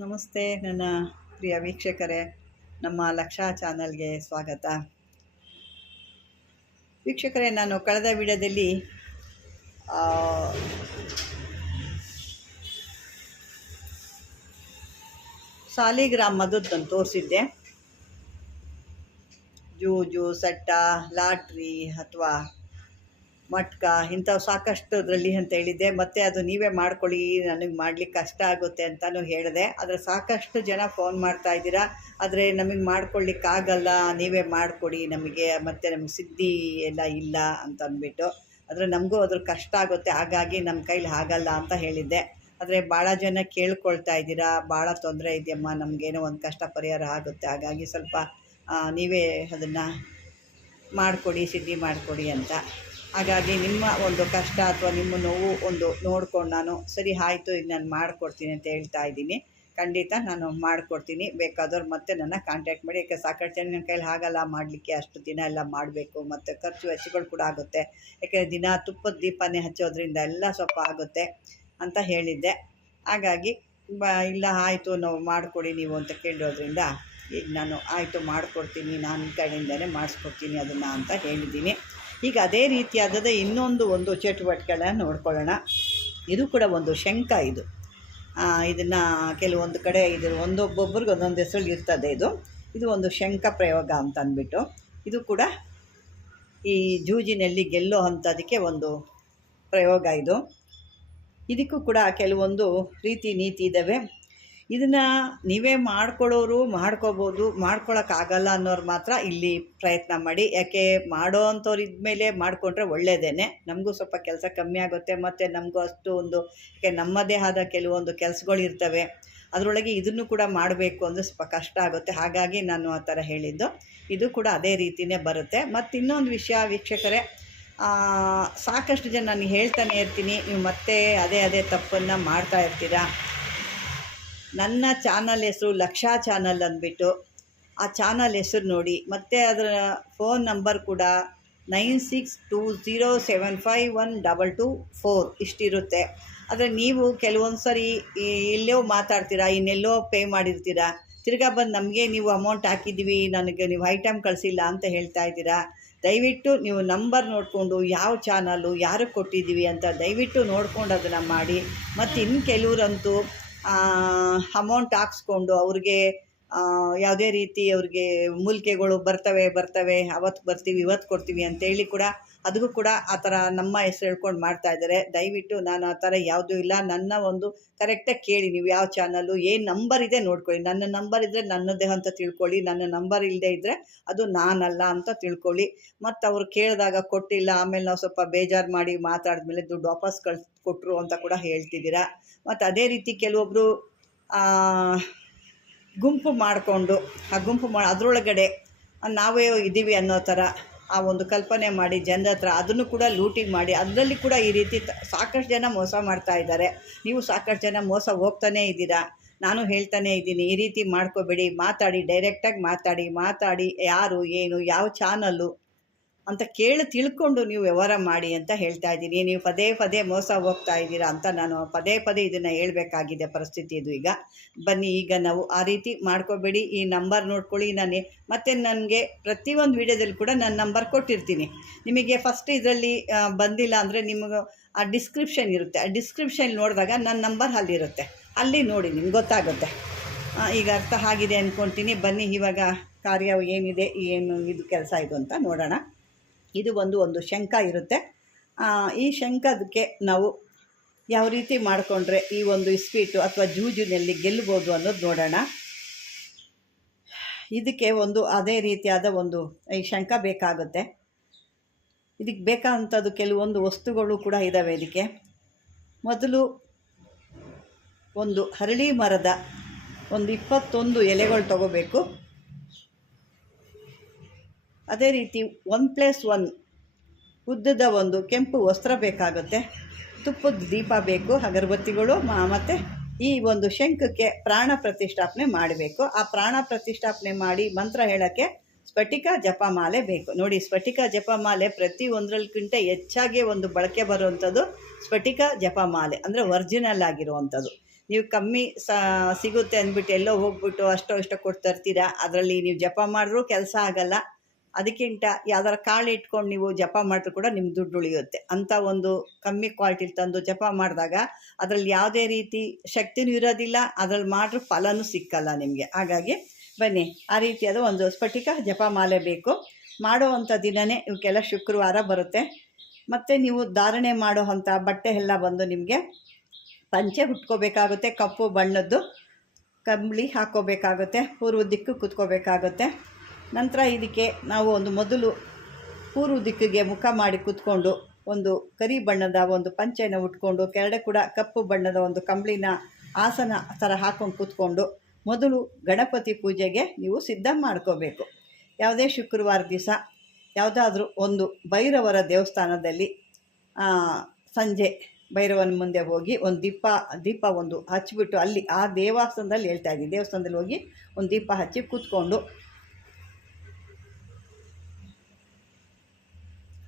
ನಮಸ್ತೆ ನನ್ನ ಪ್ರಿಯ ವೀಕ್ಷಕರೇ, ನಮ್ಮ ಲಕ್ಷಾ ಚಾನಲ್ಗೆ ಸ್ವಾಗತ. ವೀಕ್ಷಕರೇ, ನಾನು ಕಳೆದ ವಿಡಿಯೋದಲ್ಲಿ ಸಾಲಿಗ್ರಾಮ್ ಮಧುದ್ದನ್ನು ತೋರಿಸಿದ್ದೆ. ಜೂಜು, ಸಟ್ಟ, ಲಾಟ್ರಿ ಅಥವಾ ಮಟ್ಕ ಇಂಥವು ಸಾಕಷ್ಟು ಅದರಲ್ಲಿ ಅಂತ ಹೇಳಿದ್ದೆ. ಮತ್ತು ಅದು ನೀವೇ ಮಾಡ್ಕೊಳ್ಳಿ, ನನಗೆ ಮಾಡಲಿಕ್ಕೆ ಕಷ್ಟ ಆಗುತ್ತೆ ಅಂತಲೂ ಹೇಳಿದೆ. ಆದರೆ ಸಾಕಷ್ಟು ಜನ ಫೋನ್ ಮಾಡ್ತಾ ಇದ್ದೀರಾ, ಆದರೆ ನಮಗೆ ಮಾಡ್ಕೊಳ್ಳಿಕ್ಕಾಗಲ್ಲ, ನೀವೇ ಮಾಡಿಕೊಡಿ ನಮಗೆ, ಮತ್ತು ನಮಗೆ ಸಿದ್ಧಿ ಎಲ್ಲ ಇಲ್ಲ ಅಂತ ಅಂದ್ಬಿಟ್ಟು. ಆದರೆ ನಮಗೂ ಅದ್ರ ಕಷ್ಟ ಆಗುತ್ತೆ, ಹಾಗಾಗಿ ನಮ್ಮ ಕೈಲಿ ಆಗಲ್ಲ ಅಂತ ಹೇಳಿದ್ದೆ. ಆದರೆ ಭಾಳ ಜನ ಕೇಳ್ಕೊಳ್ತಾ ಇದ್ದೀರಾ, ಭಾಳ ತೊಂದರೆ ಇದೆಯಮ್ಮ, ನಮಗೇನೋ ಒಂದು ಕಷ್ಟ ಪರಿಹಾರ ಆಗುತ್ತೆ, ಹಾಗಾಗಿ ಸ್ವಲ್ಪ ನೀವೇ ಅದನ್ನು ಮಾಡಿಕೊಡಿ, ಸಿದ್ಧಿ ಮಾಡಿಕೊಡಿ ಅಂತ. ಹಾಗಾಗಿ ನಿಮ್ಮ ಒಂದು ಕಷ್ಟ ಅಥವಾ ನಿಮ್ಮ ನೋವು ಒಂದು ನೋಡ್ಕೊಂಡು ನಾನು ಸರಿ ಆಯಿತು, ಈಗ ನಾನು ಮಾಡಿಕೊಡ್ತೀನಿ ಅಂತ ಹೇಳ್ತಾ ಇದ್ದೀನಿ. ಖಂಡಿತ ನಾನು ಮಾಡಿಕೊಡ್ತೀನಿ. ಬೇಕಾದವ್ರು ಮತ್ತೆ ನನ್ನ ಕಾಂಟ್ಯಾಕ್ಟ್ ಮಾಡಿ. ಯಾಕೆ ಸಾಕಷ್ಟು ಜನ ನನ್ನ ಕೈಲಿ ಆಗಲ್ಲ ಮಾಡಲಿಕ್ಕೆ, ಅಷ್ಟು ದಿನ ಎಲ್ಲ ಮಾಡಬೇಕು, ಮತ್ತು ಖರ್ಚು ವೆಚ್ಚಗಳು ಕೂಡ ಆಗುತ್ತೆ. ಯಾಕೆಂದರೆ ದಿನ ತುಪ್ಪದ ದೀಪನೇ ಹಚ್ಚೋದ್ರಿಂದ ಎಲ್ಲ ಸ್ವಲ್ಪ ಆಗುತ್ತೆ ಅಂತ ಹೇಳಿದ್ದೆ. ಹಾಗಾಗಿ ಇಲ್ಲ ಆಯಿತು, ನಾವು ಮಾಡಿಕೊಡಿ ನೀವು ಅಂತ ಕೇಳಿರೋದ್ರಿಂದ ಈಗ ನಾನು ಆಯಿತು ಮಾಡಿಕೊಡ್ತೀನಿ, ನನ್ನ ಕಡೆಯಿಂದಲೇ ಮಾಡಿಸ್ಕೊಡ್ತೀನಿ ಅದನ್ನು ಅಂತ ಹೇಳಿದ್ದೀನಿ. ಈಗ ಅದೇ ರೀತಿಯಾದ ಇನ್ನೊಂದು ಚಟುವಟಿಕೆಗಳನ್ನು ನೋಡ್ಕೊಳ್ಳೋಣ. ಇದು ಕೂಡ ಒಂದು ಶಂಖ. ಇದನ್ನು ಕೆಲವೊಂದು ಕಡೆ ಒಂದೊಬ್ಬೊಬ್ರಿಗೆ ಒಂದೊಂದು ಹೆಸರಲ್ಲಿ ಇರ್ತದೆ. ಇದು ಒಂದು ಶಂಖ ಪ್ರಯೋಗ ಅಂತ ಅಂದ್ಬಿಟ್ಟು, ಇದು ಕೂಡ ಈ ಜೂಜಿನಲ್ಲಿ ಗೆಲ್ಲೋ ಅಂಥದಕ್ಕೆ ಒಂದು ಪ್ರಯೋಗ. ಇದಕ್ಕೂ ಕೂಡ ಕೆಲವೊಂದು ರೀತಿ ನೀತಿ ಇದ್ದಾವೆ. ಇದನ್ನು ನೀವೇ ಮಾಡ್ಕೊಳ್ಳೋರು ಮಾಡ್ಕೋಬೋದು, ಮಾಡ್ಕೊಳಕ್ಕಾಗಲ್ಲ ಅನ್ನೋರು ಮಾತ್ರ ಇಲ್ಲಿ ಪ್ರಯತ್ನ ಮಾಡಿ. ಯಾಕೆ ಮಾಡೋ ಅಂಥವ್ರು ಇದ್ಮೇಲೆ ಮಾಡಿಕೊಂಡ್ರೆ ಒಳ್ಳೆಯದೇ, ನಮಗೂ ಸ್ವಲ್ಪ ಕೆಲಸ ಕಮ್ಮಿ ಆಗುತ್ತೆ, ಮತ್ತು ನಮಗೂ ಅಷ್ಟು ಯಾಕೆ ನಮ್ಮದೇ ಆದ ಕೆಲವೊಂದು ಕೆಲಸಗಳು ಇರ್ತವೆ, ಅದರೊಳಗೆ ಇದನ್ನು ಕೂಡ ಮಾಡಬೇಕು ಅಂದರೆ ಸ್ವಲ್ಪ ಕಷ್ಟ ಆಗುತ್ತೆ. ಹಾಗಾಗಿ ನಾನು ಆ ಥರ ಹೇಳಿದ್ದು. ಇದು ಕೂಡ ಅದೇ ರೀತಿಯೇ ಬರುತ್ತೆ. ಮತ್ತು ಇನ್ನೊಂದು ವಿಷಯ ವೀಕ್ಷಕರೇ, ಸಾಕಷ್ಟು ಜನ ನಾನು ಹೇಳ್ತಾನೆ ಇರ್ತೀನಿ, ನೀವು ಮತ್ತೆ ಅದೇ ತಪ್ಪನ್ನು ಮಾಡ್ತಾ ಇರ್ತೀರಾ. ನನ್ನ ಚಾನಲ್ ಹೆಸರು ಲಕ್ಷಾ ಚಾನಲ್ ಅಂದ್ಬಿಟ್ಟು, ಆ ಚಾನಲ್ ಹೆಸರು ನೋಡಿ, ಮತ್ತು ಅದರ ಫೋನ್ ನಂಬರ್ ಕೂಡ 9620751224 ಇಷ್ಟಿರುತ್ತೆ. ಆದರೆ ನೀವು ಕೆಲವೊಂದು ಸರಿ ಎಲ್ಲೋ ಮಾತಾಡ್ತೀರಾ, ಇನ್ನೆಲ್ಲೋ ಪೇ ಮಾಡಿರ್ತೀರಾ, ತಿರ್ಗಾ ಬಂದು ನಮಗೆ ನೀವು ಅಮೌಂಟ್ ಹಾಕಿದ್ದೀವಿ, ನನಗೆ ನೀವು ಐಟಮ್ ಕಳಿಸಿಲ್ಲ ಅಂತ ಹೇಳ್ತಾ ಇದ್ದೀರಾ. ದಯವಿಟ್ಟು ನೀವು ನಂಬರ್ ನೋಡಿಕೊಂಡು ಯಾವ ಚಾನಲ್ಲು ಯಾರು ಕೊಟ್ಟಿದ್ದೀವಿ ಅಂತ ದಯವಿಟ್ಟು ನೋಡ್ಕೊಂಡು ಅದನ್ನು ಮಾಡಿ. ಮತ್ತು ಇನ್ನು ಕೆಲವರಂತೂ ಅಮೌಂಟ್ ಹಾಕ್ಸ್ಕೊಂಡು ಅವ್ರಿಗೆ ಯಾವುದೇ ರೀತಿ ಅವ್ರಿಗೆ ಮೂಲಿಕೆಗಳು ಬರ್ತವೆ, ಅವತ್ತು ಬರ್ತೀವಿ ಇವತ್ತು ಕೊಡ್ತೀವಿ ಅಂತೇಳಿ ಕೂಡ ಅದಕ್ಕೂ ಕೂಡ ಆ ಥರ ನಮ್ಮ ಹೆಸರು ಹೇಳ್ಕೊಂಡು ಮಾಡ್ತಾಯಿದ್ದಾರೆ. ದಯವಿಟ್ಟು ನಾನು ಆ ಥರ ಯಾವುದೂ ಇಲ್ಲ. ನನ್ನ ಒಂದು ಕರೆಕ್ಟಾಗಿ ಕೇಳಿ, ನೀವು ಯಾವ ಚಾನಲ್ಲು ಏನು ನಂಬರ್ ಇದೆ ನೋಡ್ಕೊಳ್ಳಿ. ನನ್ನ ನಂಬರ್ ಇದ್ದರೆ ನನ್ನದೇ ಅಂತ ತಿಳ್ಕೊಳ್ಳಿ, ನನ್ನ ನಂಬರ್ ಇಲ್ಲದೆ ಇದ್ದರೆ ಅದು ನಾನಲ್ಲ ಅಂತ ತಿಳ್ಕೊಳ್ಳಿ. ಮತ್ತು ಅವ್ರು ಕೇಳಿದಾಗ ಕೊಟ್ಟಿಲ್ಲ, ಆಮೇಲೆ ನಾವು ಸ್ವಲ್ಪ ಬೇಜಾರು ಮಾಡಿ ಮಾತಾಡಿದ್ಮೇಲೆ ದುಡ್ಡು ವಾಪಸ್ ಕೊಟ್ಟರು ಅಂತ ಕೂಡ ಹೇಳ್ತಿದ್ದೀರಾ. ಮತ್ತು ಅದೇ ರೀತಿ ಕೆಲವೊಬ್ಬರು ಗುಂಪು ಮಾಡಿಕೊಂಡು ಅದರೊಳಗಡೆ ನಾವೇ ಇದ್ದೀವಿ ಅನ್ನೋ ಥರ ಆ ಒಂದು ಕಲ್ಪನೆ ಮಾಡಿ ಜನರ ಹತ್ರ ಅದನ್ನು ಕೂಡ ಲೂಟಿ ಮಾಡಿ, ಅದರಲ್ಲಿ ಕೂಡ ಈ ರೀತಿ ಸಾಕಷ್ಟು ಜನ ಮೋಸ ಮಾಡ್ತಾ ಇದ್ದಾರೆ. ನೀವು ಸಾಕಷ್ಟು ಜನ ಮೋಸ ಹೋಗ್ತಾನೇ ಇದ್ದೀರಾ. ನಾನು ಹೇಳ್ತಾನೇ ಇದ್ದೀನಿ, ಈ ರೀತಿ ಮಾಡ್ಕೋಬೇಡಿ. ಮಾತಾಡಿ, ಡೈರೆಕ್ಟಾಗಿ ಮಾತಾಡಿ ಯಾರು ಏನು ಯಾವ ಚಾನಲ್ಲು ಅಂತ ತಿಳ್ಕೊಂಡು ನೀವು ವ್ಯವಹಾರ ಮಾಡಿ ಅಂತ ಹೇಳ್ತಾ ಇದ್ದೀನಿ. ನೀವು ಪದೇ ಮೋಸ ಹೋಗ್ತಾ ಇದ್ದೀರಾ ಅಂತ ನಾನು ಪದೇ ಇದನ್ನು ಹೇಳಬೇಕಾಗಿದೆ ಪರಿಸ್ಥಿತಿ. ಈಗ ಬನ್ನಿ, ಈಗ ನಾವು ಆ ರೀತಿ ಮಾಡ್ಕೋಬೇಡಿ. ಈ ನಂಬರ್ ನೋಡ್ಕೊಳ್ಳಿ. ಮತ್ತು ನನಗೆ ಪ್ರತಿಯೊಂದು ವಿಡಿಯೋದಲ್ಲಿ ಕೂಡ ನನ್ನ ನಂಬರ್ ಕೊಟ್ಟಿರ್ತೀನಿ. ನಿಮಗೆ ಫಸ್ಟ್ ಇದರಲ್ಲಿ ಬಂದಿಲ್ಲ ಅಂದರೆ ನಿಮಗೆ ಆ ಡಿಸ್ಕ್ರಿಪ್ಷನ್ ಇರುತ್ತೆ, ಆ ಡಿಸ್ಕ್ರಿಪ್ಷನ್ ನೋಡಿದಾಗ ನನ್ನ ನಂಬರ್ ಅಲ್ಲಿರುತ್ತೆ, ಅಲ್ಲಿ ನೋಡಿ ನಿಮ್ಗೆ ಗೊತ್ತಾಗುತ್ತೆ. ಈಗ ಅರ್ಥ ಆಗಿದೆ ಅಂದ್ಕೊಳ್ತೀನಿ. ಬನ್ನಿ, ಇವಾಗ ಕಾರ್ಯ ಏನಿದೆ, ಏನು ಇದು ಕೆಲಸ ಇದು ಅಂತ ನೋಡೋಣ. ಇದು ಒಂದು ಶಂಖ ಇರುತ್ತೆ. ಈ ಶಂಖದಕ್ಕೆ ನಾವು ಯಾವ ರೀತಿ ಮಾಡಿಕೊಂಡ್ರೆ ಈ ಒಂದು ಇಸ್ಪೀಟು ಅಥವಾ ಜೂಜಿನಲ್ಲಿ ಗೆಲ್ಲಬಹುದು ಅನ್ನೋದು ನೋಡೋಣ. ಇದಕ್ಕೆ ಅದೇ ರೀತಿಯಾದ ಈ ಶಂಖ ಬೇಕಾಗುತ್ತೆ. ಇದಕ್ಕೆ ಬೇಕಾದಂಥದ್ದು ಕೆಲವೊಂದು ವಸ್ತುಗಳು ಕೂಡ ಇದ್ದಾವೆ. ಇದಕ್ಕೆ ಮೊದಲು ಒಂದು ಹರಳಿ ಮರದ 21 ಎಲೆಗಳು ತಗೋಬೇಕು. ಅದೇ ರೀತಿ 1+1 ಉದ್ದದ ಕೆಂಪು ವಸ್ತ್ರ ಬೇಕಾಗುತ್ತೆ. ತುಪ್ಪದ ದೀಪ ಬೇಕು, ಅಗರಬತ್ತಿಗಳು, ಮತ್ತು ಈ ಶಂಖಕ್ಕೆ ಪ್ರಾಣ ಪ್ರತಿಷ್ಠಾಪನೆ ಮಾಡಬೇಕು. ಆ ಪ್ರಾಣ ಪ್ರತಿಷ್ಠಾಪನೆ ಮಾಡಿ ಮಂತ್ರ ಹೇಳೋಕ್ಕೆ ಸ್ಫಟಿಕ ಜಪಮಾಲೆ ಬೇಕು. ನೋಡಿ, ಸ್ಫಟಿಕ ಜಪಮಾಲೆ ಪ್ರತಿಯೊಂದರಕ್ಕಿಂತ ಹೆಚ್ಚಾಗಿ ಬಳಕೆ ಬರುವಂಥದ್ದು ಸ್ಫಟಿಕ ಜಪಮಾಲೆ, ಅಂದರೆ ಒರಿಜಿನಲ್ ಆಗಿರುವಂಥದ್ದು. ನೀವು ಕಮ್ಮಿ ಸಿಗುತ್ತೆ ಅಂದ್ಬಿಟ್ಟು ಎಲ್ಲೋ ಹೋಗ್ಬಿಟ್ಟು ಅಷ್ಟೋ ಇಷ್ಟೋ ಕೊಟ್ಟು ತರ್ತೀರಾ. ಅದರಲ್ಲಿ ನೀವು ಜಪ ಮಾಡಿದ್ರೂ ಕೆಲಸ ಆಗಲ್ಲ. ಅದಕ್ಕಿಂತ ಯಾವ್ದಾರು ಕಾಳು ಇಟ್ಕೊಂಡು ನೀವು ಜಪ ಮಾಡಿದ್ರು ಕೂಡ ನಿಮ್ಗೆ ದುಡ್ಡು ಉಳಿಯುತ್ತೆ. ಅಂಥ ಒಂದು ಕಮ್ಮಿ ಕ್ವಾಲಿಟಿಲಿ ತಂದು ಜಪ ಮಾಡಿದಾಗ ಅದರಲ್ಲಿ ಯಾವುದೇ ರೀತಿ ಶಕ್ತಿನೂ ಇರೋದಿಲ್ಲ, ಅದರಲ್ಲಿ ಮಾಡಿದ್ರೂ ಫಲನೂ ಸಿಕ್ಕಲ್ಲ ನಿಮಗೆ. ಹಾಗಾಗಿ ಬನ್ನಿ, ಆ ರೀತಿಯಾದ ಒಂದು ಸ್ಫಟಿಕ ಜಪಮಾಲೆ ಬೇಕು. ಮಾಡುವಂಥ ದಿನವೇ ಇವಕ್ಕೆಲ್ಲ ಶುಕ್ರವಾರ ಬರುತ್ತೆ. ಮತ್ತು ನೀವು ಧಾರಣೆ ಮಾಡೋ ಅಂಥ ಬಟ್ಟೆ ಎಲ್ಲ ಬಂದು ನಿಮಗೆ ಪಂಚೆ ಉಟ್ಕೋಬೇಕಾಗುತ್ತೆ, ಕಪ್ಪು ಬಣ್ಣದ್ದು ಕಂಬಳಿ ಹಾಕ್ಕೋಬೇಕಾಗುತ್ತೆ, ಪೂರ್ವ ದಿಕ್ಕು ಕೂತ್ಕೋಬೇಕಾಗುತ್ತೆ. ನಂತರ ಇದಕ್ಕೆ ನಾವು ಮೊದಲು ಪೂರ್ವ ದಿಕ್ಕಿಗೆ ಮುಖ ಮಾಡಿ ಕೂತ್ಕೊಂಡು ಒಂದು ಕರಿ ಬಣ್ಣದ ಒಂದು ಪಂಚೆನ ಉಟ್ಕೊಂಡು ಕೆಳಗಡೆ ಕೂಡ ಕಪ್ಪು ಬಣ್ಣದ ಒಂದು ಕಂಬಳಿನ ಆಸನ ಥರ ಹಾಕ್ಕೊಂಡು ಕೂತ್ಕೊಂಡು ಮೊದಲು ಗಣಪತಿ ಪೂಜೆಗೆ ನೀವು ಸಿದ್ಧ ಮಾಡ್ಕೋಬೇಕು. ಯಾವುದೇ ಶುಕ್ರವಾರ ದಿವಸ ಯಾವುದಾದ್ರೂ ಒಂದು ಭೈರವರ ದೇವಸ್ಥಾನದಲ್ಲಿ ಸಂಜೆ ಭೈರವನ ಮುಂದೆ ಹೋಗಿ ಒಂದು ದೀಪ ಒಂದು ಹಚ್ಚಿಬಿಟ್ಟು, ಅಲ್ಲಿ ಆ ದೇವಸ್ಥಾನದಲ್ಲಿ ದೇವಸ್ಥಾನದಲ್ಲಿ ಹೋಗಿ ಒಂದು ದೀಪ ಹಚ್ಚಿ ಕೂತ್ಕೊಂಡು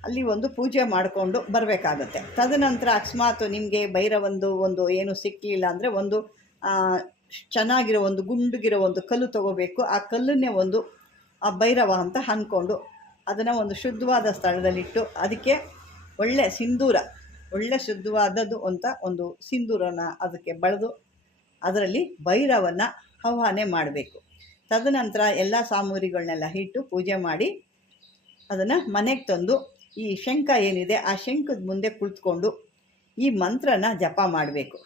ಅಲ್ಲಿ ಒಂದು ಪೂಜೆ ಮಾಡಿಕೊಂಡು ಬರಬೇಕಾಗತ್ತೆ. ತದನಂತರ ಅಕಸ್ಮಾತ್ ನಿಮಗೆ ಭೈರವಂದು ಏನು ಸಿಕ್ಕಲಿಲ್ಲ ಅಂದರೆ ಒಂದು ಚೆನ್ನಾಗಿರೋ ಒಂದು ಗುಂಡುಗಿರೋ ಒಂದು ಕಲ್ಲು ತೊಗೋಬೇಕು. ಆ ಕಲ್ಲನ್ನೇ ಆ ಭೈರವ ಅಂತ ಅಂದ್ಕೊಂಡು ಅದನ್ನು ಒಂದು ಶುದ್ಧವಾದ ಸ್ಥಳದಲ್ಲಿಟ್ಟು ಅದಕ್ಕೆ ಒಳ್ಳೆ ಶುದ್ಧವಾದದ್ದು ಅಂತ ಒಂದು ಸಿಂಧೂರನ ಅದಕ್ಕೆ ಬಳೆದು ಅದರಲ್ಲಿ ಭೈರವನ ಆವಾಹನೆ ಮಾಡಬೇಕು. ತದನಂತರ ಎಲ್ಲ ಸಾಮಗ್ರಿಗಳನ್ನೆಲ್ಲ ಇಟ್ಟು ಪೂಜೆ ಮಾಡಿ ಅದನ್ನು ಮನೆಗೆ ತಂದು ಈ ಶಂಖ ಏನಿದೆ ಆ ಶಂಖದ ಮುಂದೆ ಕುಳಿತುಕೊಂಡು ಈ ಮಂತ್ರನ ಜಪ ಮಾಡಬೇಕು.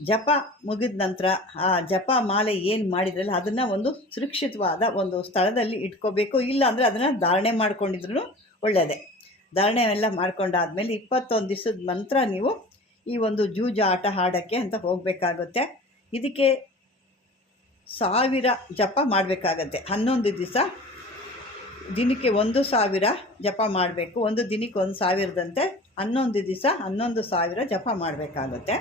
ಜಪ ಮುಗಿದ ನಂತರ ಆ ಜಪ ಮಾಲೆ ಏನು ಮಾಡಿದ್ರಲ್ಲ ಅದನ್ನು ಒಂದು ಸುರಕ್ಷಿತವಾದ ಒಂದು ಸ್ಥಳದಲ್ಲಿ ಇಟ್ಕೋಬೇಕು. ಇಲ್ಲಾಂದರೆ ಅದನ್ನು ಧಾರಣೆ ಮಾಡ್ಕೊಂಡಿದ್ರು ಒಳ್ಳೆಯದೇ. ಧಾರಣೆ ಎಲ್ಲ ಮಾಡ್ಕೊಂಡಾದ್ಮೇಲೆ 21 ದಿವಸದ ನಂತರ ನೀವು ಈ ಒಂದು ಜೂಜು ಆಟ ಆಡೋಕ್ಕೆ ಅಂತ ಹೋಗಬೇಕಾಗುತ್ತೆ. ಇದಕ್ಕೆ 1000 ಜಪ ಮಾಡಬೇಕಾಗತ್ತೆ. 11 ದಿವಸ ದಿನಕ್ಕೆ 1000 ಜಪ ಮಾಡಬೇಕು. ಒಂದು ದಿನಕ್ಕೆ 1000ದಂತೆ 11 ದಿವಸ 11,000 ಜಪ ಮಾಡಬೇಕಾಗುತ್ತೆ.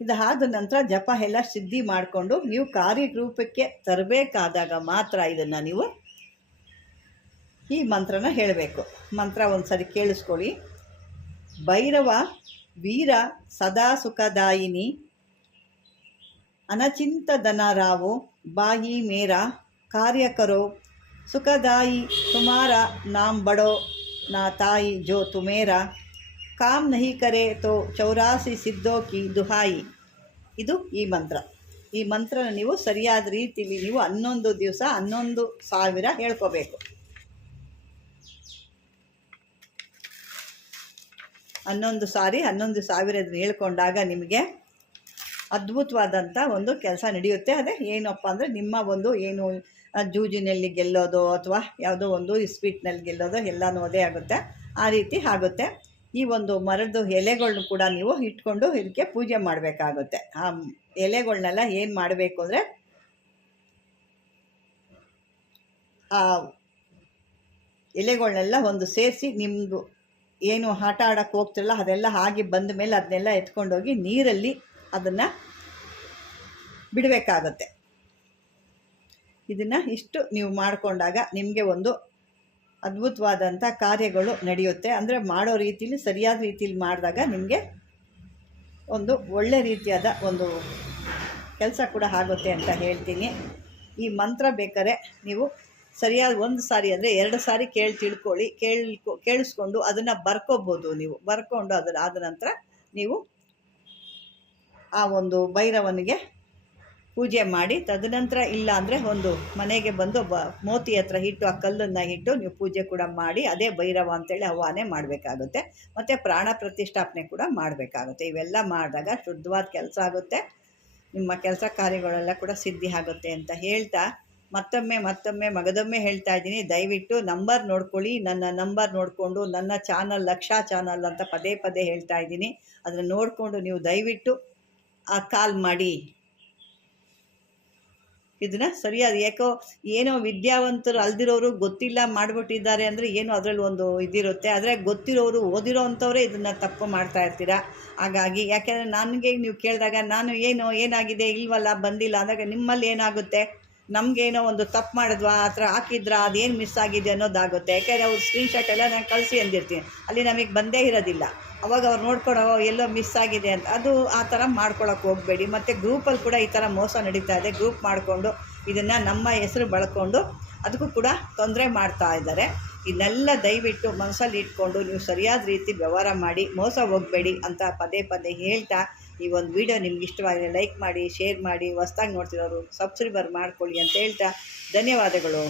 ಇದಾದ ನಂತರ ಜಪ ಎಲ್ಲ ಸಿದ್ಧಿ ಮಾಡಿಕೊಂಡು ನೀವು ಕಾರ್ಯರೂಪಕ್ಕೆ ತರಬೇಕಾದಾಗ ಮಾತ್ರ ಇದನ್ನು ನೀವು ಈ ಮಂತ್ರನ ಹೇಳಬೇಕು. ಮಂತ್ರ ಒಂದು ಸರಿ ಕೇಳಿಸ್ಕೊಳ್ಳಿ. ಭೈರವ ವೀರ ಸದಾ ಸುಖದಾಯಿನಿ ಅನಚಿಂತ ಧನರಾವು ಬಾಯಿ ಮೇರಾ ಕಾರ್ಯ ಕರೋ ಸುಖದಾಯಿ ತುಮಾರ ನಾಮ್ ಬಡೋ ನಾ ತಾಯಿ ಜೋ ತುಮೇರಾ ಕಾಮ್ ನಹಿ ಕರೆ ತೋ 84 ಸಿದ್ಧೋ ಕಿ ದುಹಾಯಿ. ಇದು ಈ ಮಂತ್ರ. ಈ ಮಂತ್ರನ ನೀವು ಸರಿಯಾದ ರೀತಿಯಲ್ಲಿ ನೀವು 11 ದಿವಸ 11,000 ಹೇಳ್ಕೋಬೇಕು. 11 ಸಾರಿ 11,000 ಹೇಳ್ಕೊಂಡಾಗ ನಿಮಗೆ ಅದ್ಭುತವಾದಂಥ ಒಂದು ಕೆಲಸ ನಡೆಯುತ್ತೆ. ಅದೇ ಏನಪ್ಪ ಅಂದರೆ ನಿಮ್ಮ ಒಂದು ಏನು ಜೂಜಿನಲ್ಲಿ ಗೆಲ್ಲೋದು ಅಥವಾ ಯಾವುದೋ ಒಂದು ಸ್ವೀಟ್ನಲ್ಲಿ ಗೆಲ್ಲೋದು ಎಲ್ಲನೂ ಅದೇ ಆಗುತ್ತೆ. ಆ ರೀತಿ ಆಗುತ್ತೆ. ಈ ಒಂದು ಮರದ ಎಲೆಗಳ್ನು ಕೂಡ ನೀವು ಇಟ್ಕೊಂಡು ಇದಕ್ಕೆ ಪೂಜೆ ಮಾಡಬೇಕಾಗುತ್ತೆ. ಆ ಎಲೆಗಳನ್ನೆಲ್ಲ ಏನು ಮಾಡಬೇಕು ಅಂದರೆ ಆ ಎಲೆಗಳನ್ನೆಲ್ಲ ಒಂದು ಸೇರಿಸಿ ನಿಮ್ಮದು ಏನು ಆಟ ಆಡೋಕ್ಕೆ ಹೋಗ್ತಿರಲ್ಲ ಅದೆಲ್ಲ ಹಾಗೆ ಬಂದ ಮೇಲೆ ಅದನ್ನೆಲ್ಲ ಎತ್ಕೊಂಡೋಗಿ ನೀರಲ್ಲಿ ಅದನ್ನು ಬಿಡಬೇಕಾಗುತ್ತೆ. ಇದನ್ನು ಇಷ್ಟು ನೀವು ಮಾಡಿಕೊಂಡಾಗ ನಿಮಗೆ ಒಂದು ಅದ್ಭುತವಾದಂಥ ಕಾರ್ಯಗಳು ನಡೆಯುತ್ತೆ. ಅಂದರೆ ಮಾಡೋ ರೀತಿಲಿ ಸರಿಯಾದ ರೀತಿಲಿ ಮಾಡಿದಾಗ ನಿಮಗೆ ಒಂದು ಒಳ್ಳೆ ರೀತಿಯಾದ ಒಂದು ಕೆಲಸ ಕೂಡ ಆಗುತ್ತೆ ಅಂತ ಹೇಳ್ತೀನಿ. ಈ ಮಂತ್ರ ಬೇಕಾದ್ರೆ ನೀವು ಸರಿಯಾದ 1 ಸಾರಿ ಅಂದರೆ 2 ಸಾರಿ ಕೇಳಿಸ್ಕೊಂಡು ಅದನ್ನು ಬರ್ಕೋಬೋದು. ನೀವು ಬರ್ಕೊಂಡು ಆದ ನಂತರ ನೀವು ಆ ಒಂದು ಭೈರವನಿಗೆ ಪೂಜೆ ಮಾಡಿ ತದನಂತರ ಇಲ್ಲ ಅಂದರೆ ಒಂದು ಮನೆಗೆ ಬಂದು ಮೋತಿ ಹತ್ರ ಇಟ್ಟು ಆ ಕಲ್ಲನ್ನು ಇಟ್ಟು ನೀವು ಪೂಜೆ ಕೂಡ ಮಾಡಿ ಅದೇ ಭೈರವ ಅಂತೇಳಿ ಆವಾಹನೆ ಮಾಡಬೇಕಾಗುತ್ತೆ. ಮತ್ತು ಪ್ರಾಣ ಪ್ರತಿಷ್ಠಾಪನೆ ಕೂಡ ಮಾಡಬೇಕಾಗುತ್ತೆ. ಇವೆಲ್ಲ ಮಾಡಿದಾಗ ಶುದ್ಧವಾದ ಕೆಲಸ ಆಗುತ್ತೆ. ನಿಮ್ಮ ಕೆಲಸ ಕಾರ್ಯಗಳೆಲ್ಲ ಕೂಡ ಸಿದ್ಧಿ ಆಗುತ್ತೆ ಅಂತ ಹೇಳ್ತಾ ಮತ್ತೊಮ್ಮೆ ಮಗದೊಮ್ಮೆ ಹೇಳ್ತಾ ಇದ್ದೀನಿ, ದಯವಿಟ್ಟು ನಂಬರ್ ನೋಡ್ಕೊಳ್ಳಿ. ನನ್ನ ನಂಬರ್ ನೋಡಿಕೊಂಡು ನನ್ನ ಚಾನಲ್ ಲಕ್ಷಾ ಚಾನಲ್ ಅಂತ ಪದೇ ಹೇಳ್ತಾ ಇದ್ದೀನಿ. ಅದನ್ನು ನೋಡಿಕೊಂಡು ನೀವು ದಯವಿಟ್ಟು ಕಾಲ್ ಮಾಡಿ ಇದನ್ನು ಸರಿಯಾದ ಏನೋ ವಿದ್ಯಾವಂತರು ಅಲ್ದಿರೋರು ಗೊತ್ತಿಲ್ಲ ಮಾಡಿಬಿಟ್ಟಿದ್ದಾರೆ ಅಂದರೆ ಏನು ಅದರಲ್ಲಿ ಒಂದು ಇದಿರುತ್ತೆ. ಆದರೆ ಗೊತ್ತಿರೋರು ಓದಿರೋ ಅಂಥವರೇ ಇದನ್ನು ತಪ್ಪು ಮಾಡ್ತಾ ಇರ್ತೀರ. ಹಾಗಾಗಿ ಯಾಕೆಂದರೆ ನನಗೆ ನೀವು ಕೇಳಿದಾಗ ನಾನು ಏನಾಗಿದೆ ಇಲ್ವಲ್ಲ ಬಂದಿಲ್ಲ ಅಂದಾಗ ನಿಮ್ಮಲ್ಲಿ ಏನಾಗುತ್ತೆ, ನಮಗೇನೋ ಒಂದು ತಪ್ಪು ಮಾಡಿದ್ವಾ ಆ ಥರ ಹಾಕಿದ್ರಾ ಅದೇನು ಮಿಸ್ ಆಗಿದೆ ಅನ್ನೋದಾಗುತ್ತೆ. ಯಾಕೆಂದರೆ ಅವ್ರು ಸ್ಕ್ರೀನ್ಶಾಟ್ ಎಲ್ಲ ನಾನು ಕಳಿಸಿ ಅಂದಿರ್ತೀನಿ, ಅಲ್ಲಿ ನಮಗೆ ಬಂದೇ ಇರೋದಿಲ್ಲ. ಅವಾಗ ಅವ್ರು ನೋಡ್ಕೊಂಡು ಎಲ್ಲೋ ಮಿಸ್ ಆಗಿದೆ ಅಂತ ಅದು ಆ ಥರ ಮಾಡ್ಕೊಳಕ್ಕೆ ಹೋಗಬೇಡಿ. ಮತ್ತು ಗ್ರೂಪಲ್ಲಿ ಕೂಡ ಈ ಥರ ಮೋಸ ನಡೀತಾ ಇದೆ. ಗ್ರೂಪ್ ಮಾಡಿಕೊಂಡು ಇದನ್ನು ನಮ್ಮ ಹೆಸರು ಬಳಕೊಂಡು ಅದಕ್ಕೂ ಕೂಡ ತೊಂದರೆ ಮಾಡ್ತಾ ಇದ್ದಾರೆ. ಇದನ್ನೆಲ್ಲ ದಯವಿಟ್ಟು ಮನಸ್ಸಲ್ಲಿ ಇಟ್ಕೊಂಡು ನೀವು ಸರಿಯಾದ ರೀತಿ ವ್ಯವಹಾರ ಮಾಡಿ ಮೋಸ ಹೋಗಬೇಡಿ ಅಂತ ಪದೇ ಪದೇ ಹೇಳ್ತಾ, ಈ ಒಂದು ವಿಡಿಯೋ ನಿಮ್ಗೆ ಇಷ್ಟವಾದರೆ ಲೈಕ್ ಮಾಡಿ, ಶೇರ್ ಮಾಡಿ, ಹೊಸ್ದಾಗಿ ನೋಡ್ತಿರೋರು ಸಬ್ಸ್ಕ್ರೈಬರ್ ಮಾಡ್ಕೊಳ್ಳಿ ಅಂತ ಹೇಳ್ತಾ ಧನ್ಯವಾದಗಳು.